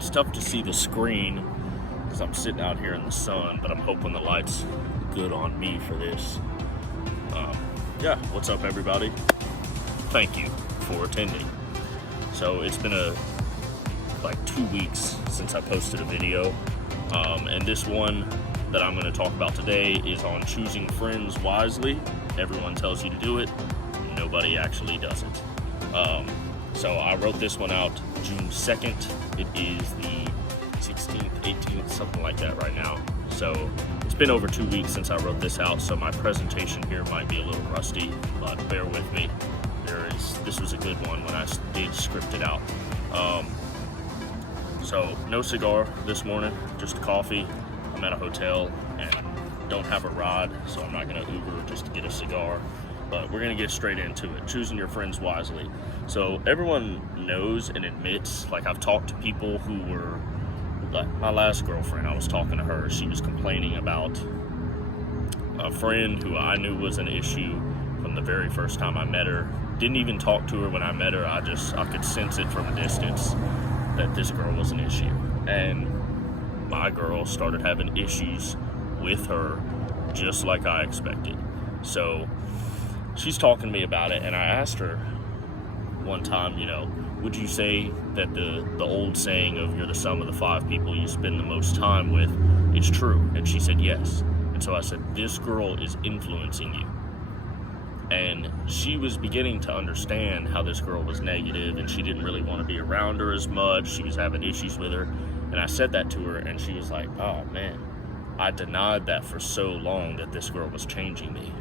It's tough to see the screen because I'm sitting out here in the sun, but I'm hoping the light's good on me for this. Yeah, what's up everybody? Thank you for attending. So it's been like 2 weeks since I posted a video, and this one that I'm going to talk about today is on choosing friends wisely. Everyone tells you to do it, nobody actually does it. So I wrote this one out June 2nd. It is the 16th, 18th, something like that right now. So it's been over 2 weeks since I wrote this out, so my presentation here might be a little rusty, but bear with me. This was a good one when I did script it out. So no cigar this morning, just coffee. I'm at a hotel and don't have a ride, so I'm not gonna Uber just to get a cigar. But we're gonna get straight into it. Choosing your friends wisely. So everyone knows and admits, like I've talked to people who were, like my last girlfriend, I was talking to her, she was complaining about a friend who I knew was an issue from the very first time I met her. Didn't even talk to her when I met her, I could sense it from a distance that this girl was an issue. And my girl started having issues with her just like I expected. So she's talking to me about it, and I asked her one time, would you say that the old saying of you're the sum of the 5 people you spend the most time with is true? And she said yes. And so I said, this girl is influencing you. And she was beginning to understand how this girl was negative and she didn't really want to be around her as much. She was having issues with her. And I said that to her and she was like, oh man, I denied that for so long that this girl was changing me.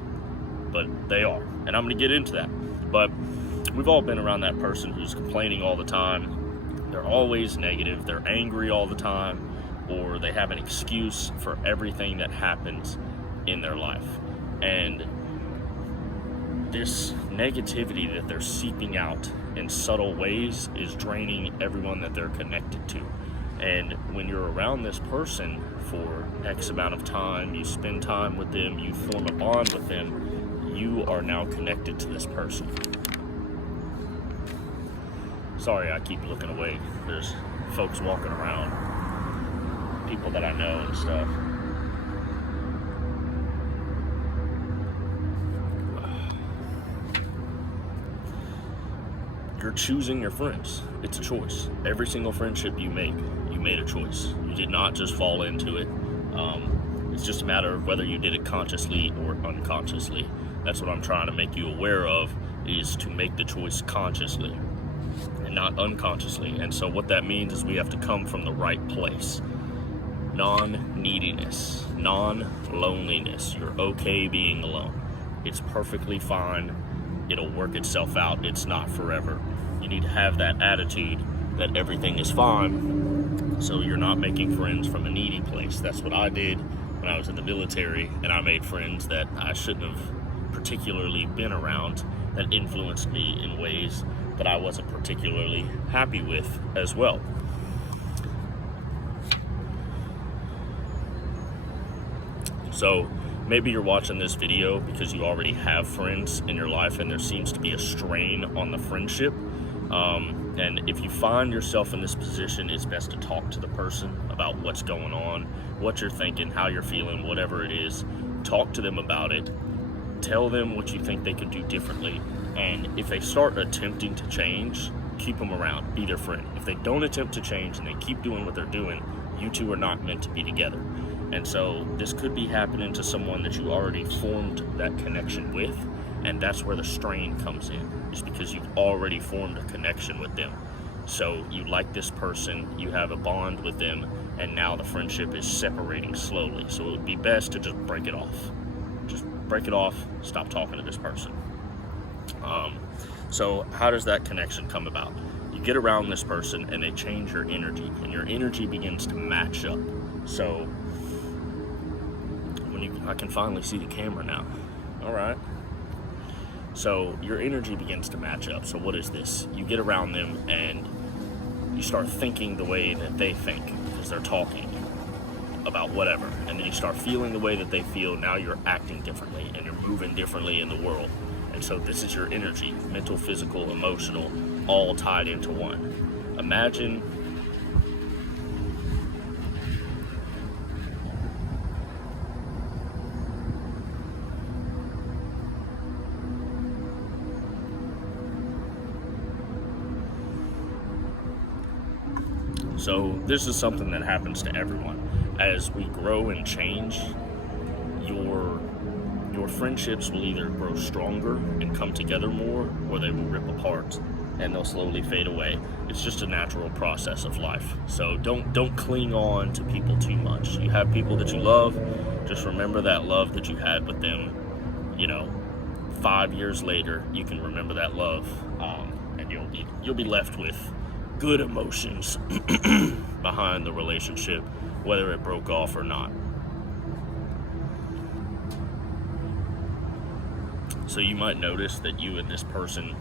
But they are, and I'm gonna get into that. But we've all been around that person who's complaining all the time. They're always negative, they're angry all the time, or they have an excuse for everything that happens in their life. And this negativity that they're seeping out in subtle ways is draining everyone that they're connected to. And when you're around this person for X amount of time, you spend time with them, you form a bond with them, you are now connected to this person. Sorry, I keep looking away. There's folks walking around, people that I know and stuff. You're choosing your friends. It's a choice. Every single friendship you make, you made a choice. You did not just fall into it. It's just a matter of whether you did it consciously or unconsciously. That's what I'm trying to make you aware of, is to make the choice consciously and not unconsciously. And so what that means is we have to come from the right place. Non-neediness, non-loneliness. You're okay being alone. It's perfectly fine. It'll work itself out. It's not forever. You need to have that attitude that everything is fine, so you're not making friends from a needy place. That's what I did when I was in the military, and I made friends that I shouldn't have particularly been around, that influenced me in ways that I wasn't particularly happy with as well. So maybe you're watching this video because you already have friends in your life and there seems to be a strain on the friendship. And if you find yourself in this position, it's best to talk to the person about what's going on, what you're thinking, how you're feeling, whatever it is. Talk to them about it. Tell them what you think they could do differently. And if they start attempting to change, keep them around, be their friend. If they don't attempt to change and they keep doing what they're doing, you two are not meant to be together. And so this could be happening to someone that you already formed that connection with, and that's where the strain comes in, is because you've already formed a connection with them. So you like this person, you have a bond with them, and now the friendship is separating slowly. So it would be best to just break it off. Just break it off, stop talking to this person. So how does that connection come about? You get around this person and they change your energy, and your energy begins to match up. So I can finally see the camera now. All right. So your energy begins to match up. So what is this? You get around them and you start thinking the way that they think because they're talking about whatever. And then you start feeling the way that they feel. Now you're acting differently and you're moving differently in the world. And so this is your energy, mental, physical, emotional, all tied into one. Imagine So this is something that happens to everyone. As we grow and change, your friendships will either grow stronger and come together more, or they will rip apart and they'll slowly fade away. It's just a natural process of life. So don't cling on to people too much. You have people that you love, just remember that love that you had with them, 5 years later. You can remember that love, and you'll be left with good emotions behind the relationship, whether it broke off or not. So you might notice that you and this person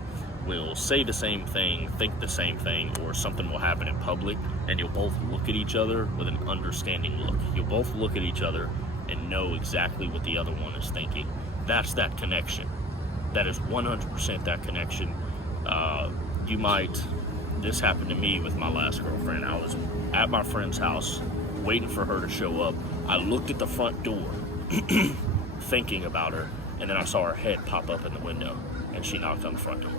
will say the same thing, think the same thing, or something will happen in public, and you'll both look at each other with an understanding look. You'll both look at each other and know exactly what the other one is thinking. That's that connection. That is 100% that connection. This happened to me with my last girlfriend. I was at my friend's house waiting for her to show up. I looked at the front door thinking about her, and then I saw her head pop up in the window, and she knocked on the front door.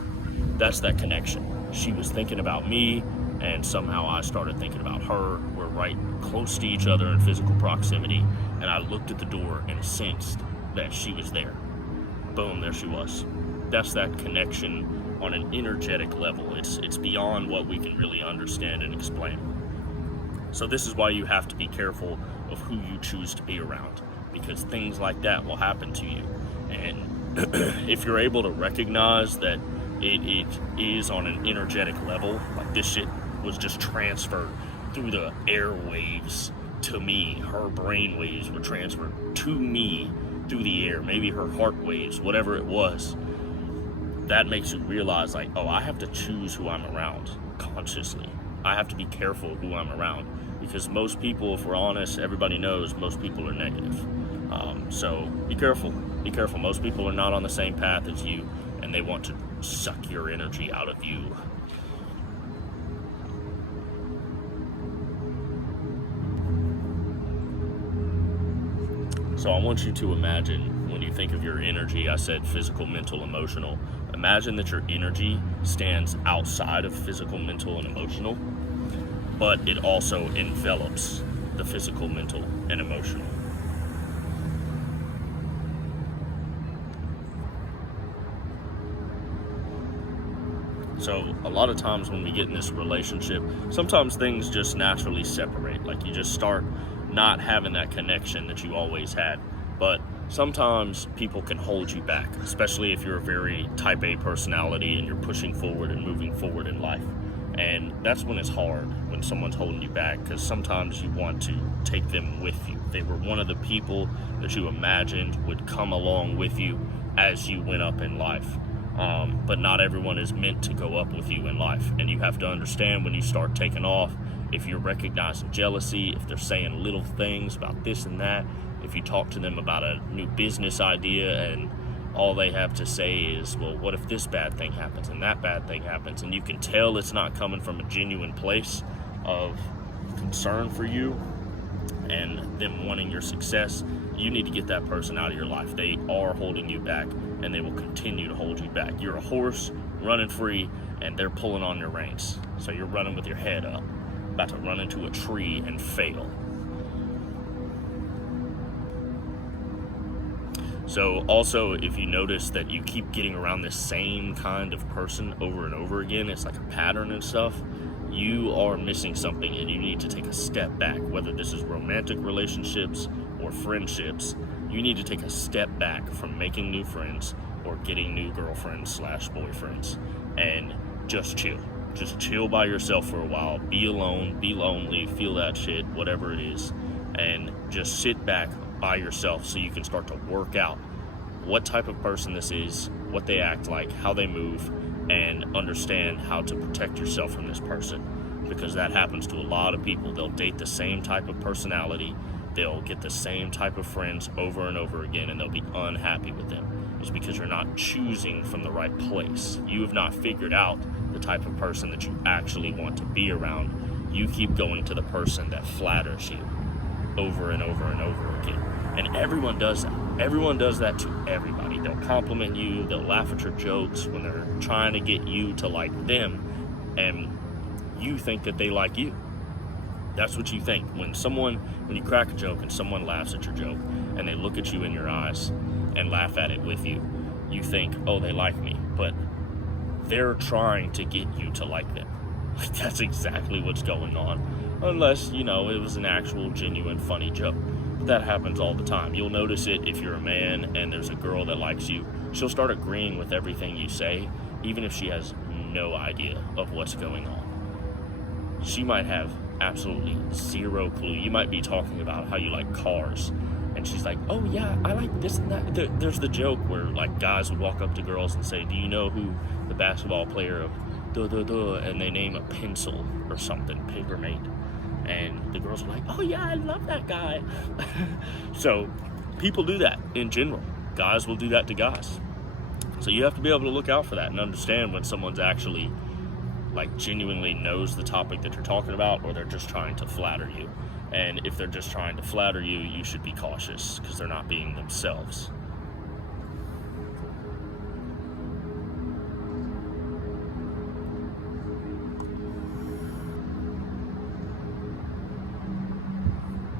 That's that connection. She was thinking about me, and somehow I started thinking about her. We're right close to each other in physical proximity, and I looked at the door and sensed that she was there. Boom, there she was. That's that connection on an energetic level. It's beyond what we can really understand and explain. So this is why you have to be careful of who you choose to be around, because things like that will happen to you. And if you're able to recognize that it is on an energetic level, like this shit was just transferred through the airwaves to me, her brain waves were transferred to me through the air, maybe her heart waves, whatever it was, that makes you realize, like, oh, I have to choose who I'm around consciously. I have to be careful who I'm around, because most people, if we're honest, everybody knows most people are negative. So be careful. Be careful. Most people are not on the same path as you, and they want to suck your energy out of you. So I want you to imagine, when you think of your energy, I said physical, mental, emotional. Imagine that your energy stands outside of physical, mental, and emotional, but it also envelops the physical, mental, and emotional. So a lot of times when we get in this relationship, sometimes things just naturally separate. Like you just start not having that connection that you always had. But sometimes people can hold you back, especially if you're a very type A personality and you're pushing forward and moving forward in life. And that's when it's hard, when someone's holding you back, because sometimes you want to take them with you. They were one of the people that you imagined would come along with you as you went up in life. But not everyone is meant to go up with you in life. And you have to understand, when you start taking off, if you're recognizing jealousy, if they're saying little things about this and that, if you talk to them about a new business idea and all they have to say is, well, what if this bad thing happens and that bad thing happens, and you can tell it's not coming from a genuine place of concern for you and them wanting your success, you need to get that person out of your life. They are holding you back, and they will continue to hold you back. You're a horse running free, and they're pulling on your reins. So you're running with your head up, about to run into a tree and fail. So also, if you notice that you keep getting around this same kind of person over and over again, it's like a pattern and stuff, you are missing something, and you need to take a step back. Whether this is romantic relationships or friendships, you need to take a step back from making new friends or getting new girlfriends / boyfriends, and just chill. Just chill by yourself for a while. Be alone, be lonely, feel that shit, whatever it is, and just sit back by yourself so you can start to work out what type of person this is, what they act like, how they move, and understand how to protect yourself from this person, because that happens to a lot of people. They'll date the same type of personality, they'll get the same type of friends over and over again, and they'll be unhappy with them. It's because you're not choosing from the right place. You have not figured out the type of person that you actually want to be around. You keep going to the person that flatters you over and over and over again. And everyone does that. Everyone does that to everybody. They'll compliment you, they'll laugh at your jokes when they're trying to get you to like them, and you think that they like you. That's what you think. When you crack a joke and someone laughs at your joke and they look at you in your eyes and laugh at it with you, you think, oh, they like me. But they're trying to get you to like them. Like, that's exactly what's going on. Unless, it was an actual, genuine, funny joke. That happens all the time. You'll notice it if you're a man and there's a girl that likes you. She'll start agreeing with everything you say, even if she has no idea of what's going on. She might have absolutely zero clue. You might be talking about how you like cars, and she's like, oh yeah, I like this and that. There's the joke where like guys would walk up to girls and say, do you know who the basketball player of and they name a pencil or something, Paper Mate, and the girls are like, oh yeah, I love that guy. So people do that in general. Guys will do that to guys. So you have to be able to look out for that and understand when someone's actually like genuinely knows the topic that you're talking about, or they're just trying to flatter you. And if they're just trying to flatter you, you should be cautious because they're not being themselves.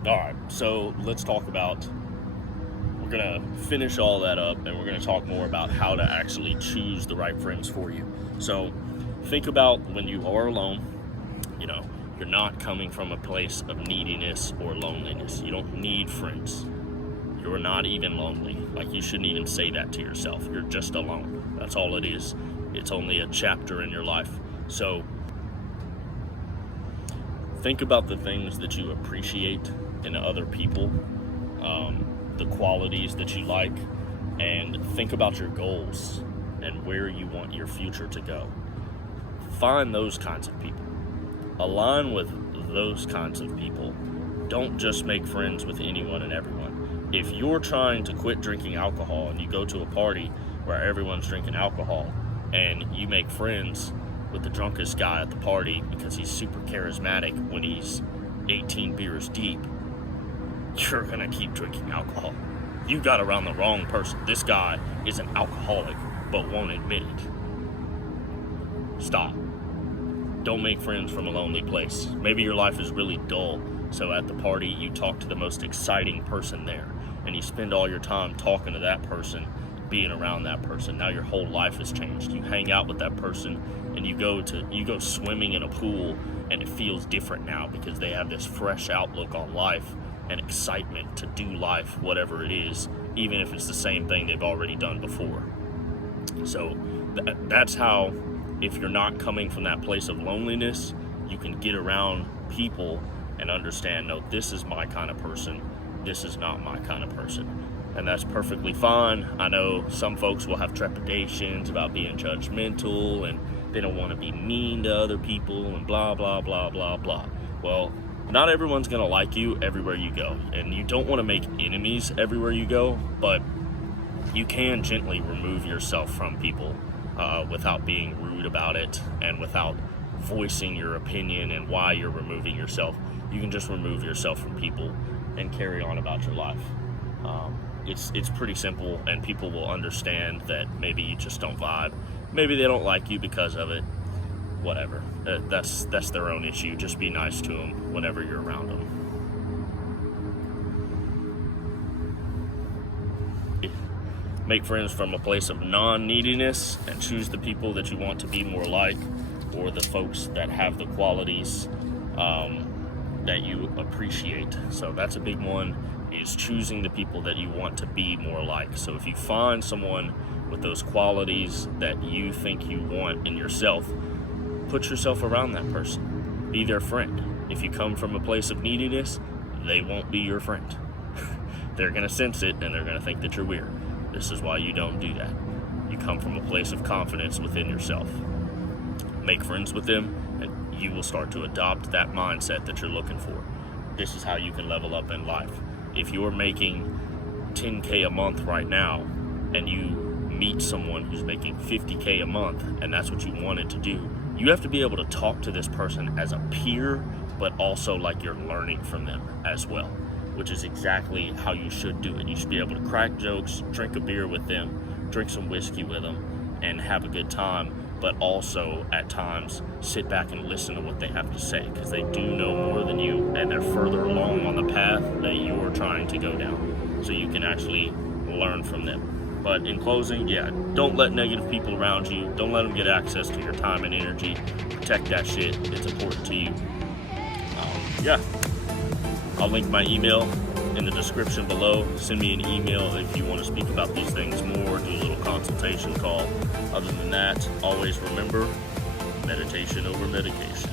All right, so let's talk about, we're gonna finish all that up and we're gonna talk more about how to actually choose the right friends for you. So think about when you are alone, you're not coming from a place of neediness or loneliness. You don't need friends. You're not even lonely. Like, you shouldn't even say that to yourself. You're just alone. That's all it is. It's only a chapter in your life. So think about the things that you appreciate in other people, the qualities that you like, and think about your goals and where you want your future to go. Find those kinds of people. Align with those kinds of people. Don't just make friends with anyone and everyone. If you're trying to quit drinking alcohol and you go to a party where everyone's drinking alcohol and you make friends with the drunkest guy at the party because he's super charismatic when he's 18 beers deep, you're gonna keep drinking alcohol. You got around the wrong person. This guy is an alcoholic but won't admit it. Stop. Don't make friends from a lonely place. Maybe your life is really dull, so at the party you talk to the most exciting person there, and you spend all your time talking to that person, being around that person. Now your whole life has changed. You hang out with that person and you go swimming in a pool, and it feels different now because they have this fresh outlook on life and excitement to do life, whatever it is, even if it's the same thing they've already done before. So that's how, if you're not coming from that place of loneliness, you can get around people and understand, no, this is my kind of person, this is not my kind of person. And that's perfectly fine. I know some folks will have trepidations about being judgmental and they don't want to be mean to other people and blah, blah, blah, blah, blah. Well, not everyone's going to like you everywhere you go. And you don't want to make enemies everywhere you go, but you can gently remove yourself from people without being rude about it and without voicing your opinion and why you're removing yourself. You can just remove yourself from people and carry on about your life. It's pretty simple, and people will understand that maybe you just don't vibe. Maybe they don't like you because of it. Whatever. That's their own issue. Just be nice to them whenever you're around them. Make friends from a place of non-neediness and choose the people that you want to be more like, or the folks that have the qualities that you appreciate. So that's a big one, is choosing the people that you want to be more like. So if you find someone with those qualities that you think you want in yourself, put yourself around that person. Be their friend. If you come from a place of neediness, they won't be your friend. They're going to sense it and they're going to think that you're weird. This is why you don't do that. You come from a place of confidence within yourself. Make friends with them, and you will start to adopt that mindset that you're looking for. This is how you can level up in life. If you're making $10K a month right now, and you meet someone who's making $50K a month, and that's what you wanted to do, you have to be able to talk to this person as a peer, but also like you're learning from them as well, which is exactly how you should do it. You should be able to crack jokes, drink a beer with them, drink some whiskey with them, and have a good time, but also at times sit back and listen to what they have to say, because they do know more than you, and they're further along on the path that you're trying to go down, so you can actually learn from them. But in closing, yeah, don't let negative people around you, don't let them get access to your time and energy. Protect that shit. It's important to you. Yeah, I'll link my email in the description below. Send me an email if you want to speak about these things more, do a little consultation call. Other than that, always remember, meditation over medication.